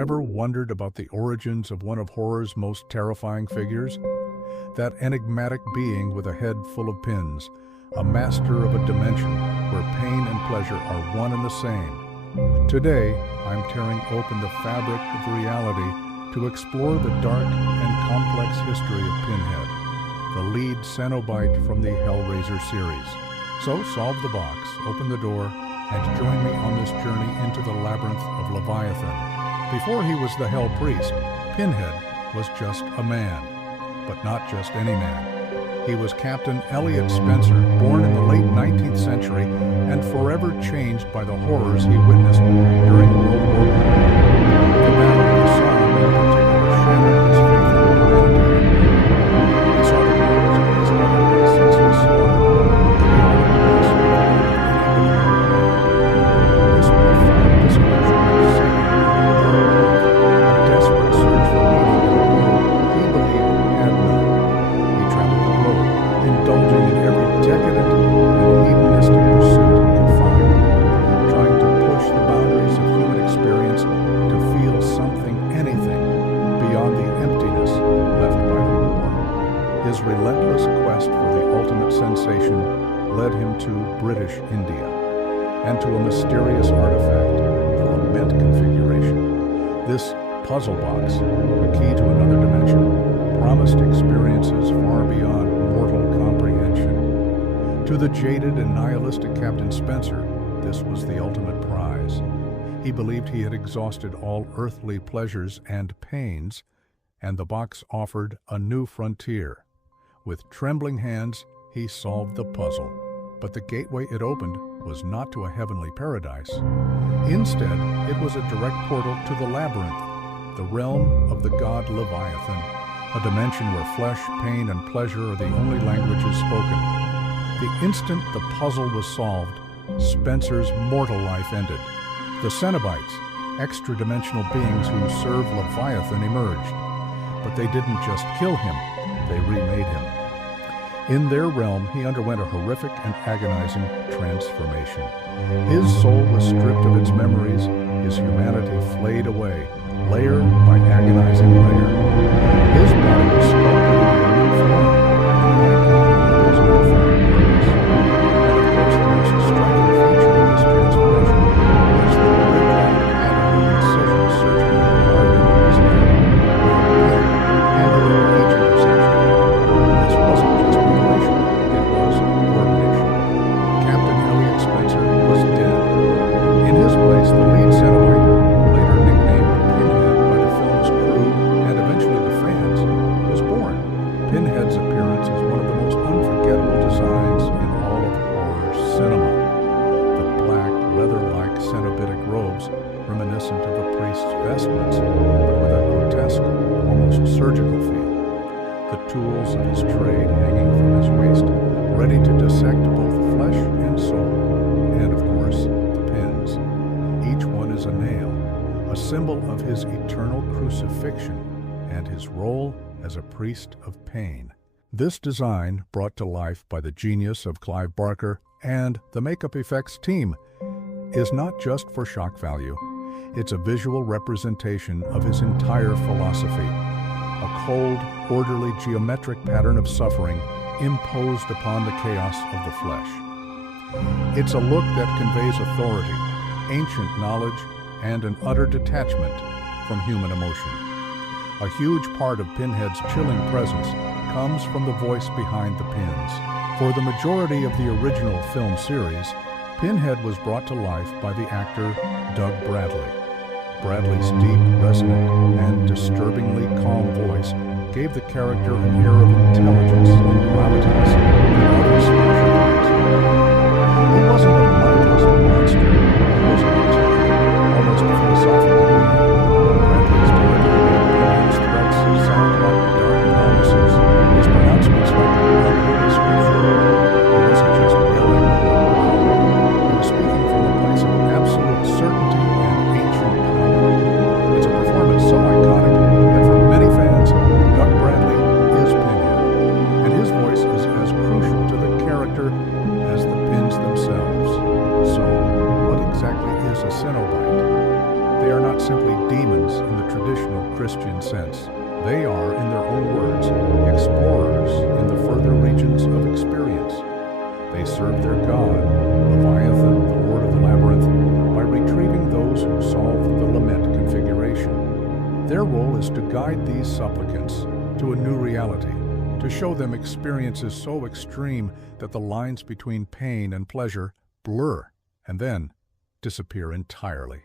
ever wondered about the origins of one of horror's most terrifying figures? That enigmatic being with a head full of pins, a master of a dimension where pain and pleasure are one and the same. Today, I'm tearing open the fabric of reality to explore the dark and complex history of PinHead, the lead Cenobite from the Hellraiser series. So solve the box, open the door, and join me on this journey into the labyrinth of Leviathan. Before he was the Hell Priest, PinHead was just a man. But not just any man. He was Captain Elliot Spencer, born in the late 19th century and forever changed by the horrors he witnessed during World War I. The Battle of the Somme in particular shattered his faith in humanity. He saw the wars of his mother by senseless slaughter, chaotic mess of this profound disillusionment set him on a desperate search for meaning in a world he believed had none. He traveled the globe, indulging in every decadent and hedonistic pursuit he could find, trying to push the boundaries of human experience to feel something, anything, beyond the emptiness left by the war. His relentless quest for the ultimate sensation led him to British India, and to a mysterious artifact, the lament configuration. This puzzle box, the key to another dimension, promised experiences far beyond mortal comprehension. To the jaded and nihilistic Captain Spencer, this was the ultimate prize. He believed he had exhausted all earthly pleasures and pains, and the box offered a new frontier. With trembling hands, he solved the puzzle. But the gateway it opened was not to a heavenly paradise. Instead, it was a direct portal to the labyrinth, the realm of the god Leviathan, a dimension where flesh, pain, and pleasure are the only languages spoken. The instant the puzzle was solved, Spencer's mortal life ended. The Cenobites, extra-dimensional beings who serve Leviathan, emerged. But they didn't just kill him, they remade him. In their realm, he underwent a horrific and agonizing transformation. His soul was stripped of its memories, his humanity flayed away, layer by agonizing layer. His body was sculpted into a new form, and his newfound purpose. And of course, the most striking feature of this transformation was the grid-like pattern of incisions surgically carved into his head, with a pin hammered in each intersection. This wasn't just mutilation, it was ordination. Captain Elliot Spencer was dead. In his place, the lead Cenobite, later nicknamed PinHead by the film's crew and eventually the fans, was born. PinHead's appearance is one of the most unforgettable designs in all of horror cinema. The black, leather-like Cenobitic robes, reminiscent of a priest's vestments, but with a grotesque, almost surgical feel. The tools of his trade hanging from his waist, ready to dissect both flesh and soul. And of course, the pins. Each one is a nail, a symbol of his eternal crucifixion and his role as a priest of pain. This design, brought to life by the genius of Clive Barker and the makeup effects team, is not just for shock value. It's a visual representation of his entire philosophy. A cold, orderly, geometric pattern of suffering imposed upon the chaos of the flesh. It's a look that conveys authority, ancient knowledge, and an utter detachment from human emotion. A huge part of PinHead's chilling presence comes from the voice behind the pins. For the majority of the original film series, PinHead was brought to life by the actor Doug Bradley. Bradley's deep, resonant, and disturbingly calm voice gave the character an air of intelligence and gravitas that others slasher. He wasn't a mindless monster. He was an articulate, almost philosophical being. Bradley's delivery made PinHead's threats sound like dark promises, his pronouncements like unholy scripture. He wasn't just yelling or growling. He was speaking from a place of absolute certainty and ancient power. It's a performance so iconic that for many fans, Doug Bradley is PinHead, and his voice is as crucial to the character They are, in their own words, explorers in the further regions of experience. They serve their god, Leviathan, the Lord of the Labyrinth, by retrieving those who solve the lament configuration. Their role is to guide these supplicants to a new reality, to show them experiences so extreme that the lines between pain and pleasure blur and then disappear entirely.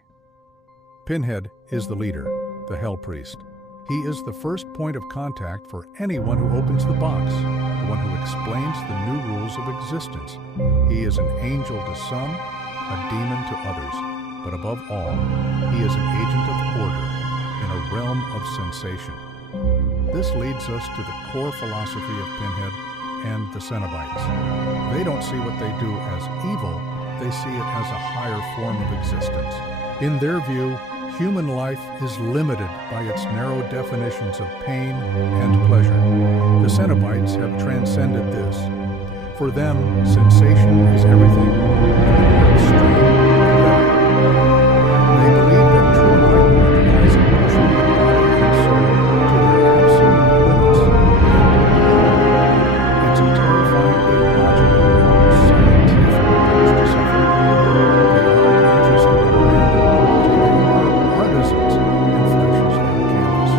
PinHead is the leader, the Hell Priest. He is the first point of contact for anyone who opens the box, the one who explains the new rules of existence. He is an angel to some, a demon to others, but above all, he is an agent of order in a realm of sensation. This leads us to the core philosophy of PinHead and the Cenobites. They don't see what they do as evil, they see it as a higher form of existence. In their view, human life is limited by its narrow definitions of pain and pleasure. The Cenobites have transcended this. For them, sensation is everything, and the more extreme, the better. They believe that true enlightenment lies in pushing the body and soul to their absolute limits and it's a terrifyingly logical, scientific approach to suffering. They aren't interested in random cruelty. They are artisans, and flesh is their canvas.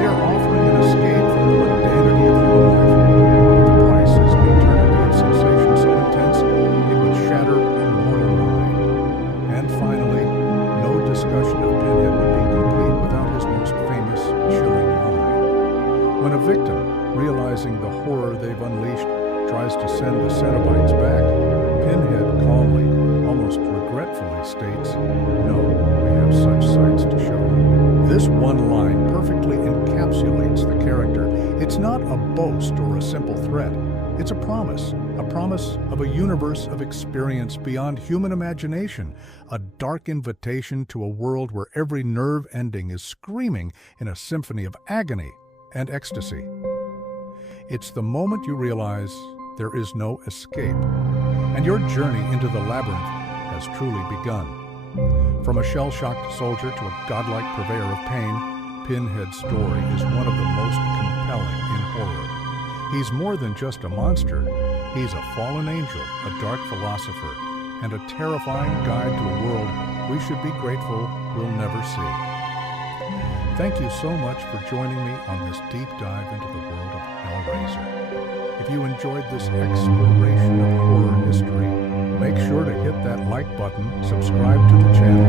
They are offering an escape from the mundanity of human life, but the price is an eternity of sensation so intense it would shatter a mortal mind. And finally, no discussion of PinHead would be complete without his most famous, chilling line. When a victim, realizing the horror they've unleashed, tries to send the Cenobites back, PinHead calmly, almost regretfully states, "No, we have such sights to show you." This one line perfectly encapsulates the character. It's not a boast or a simple threat. It's a promise of a universe of experience beyond human imagination, a dark invitation to a world where every nerve ending is screaming in a symphony of agony and ecstasy. It's the moment you realize there is no escape, and your journey into the labyrinth has truly begun. From a shell-shocked soldier to a godlike purveyor of pain, PinHead's story is one of the most compelling in horror. He's more than just a monster. He's a fallen angel, a dark philosopher, and a terrifying guide to a world we should be grateful we'll never see. Thank you so much for joining me on this deep dive into the world of Hellraiser. If you enjoyed this exploration of horror history, make sure to hit that like button, subscribe to the channel,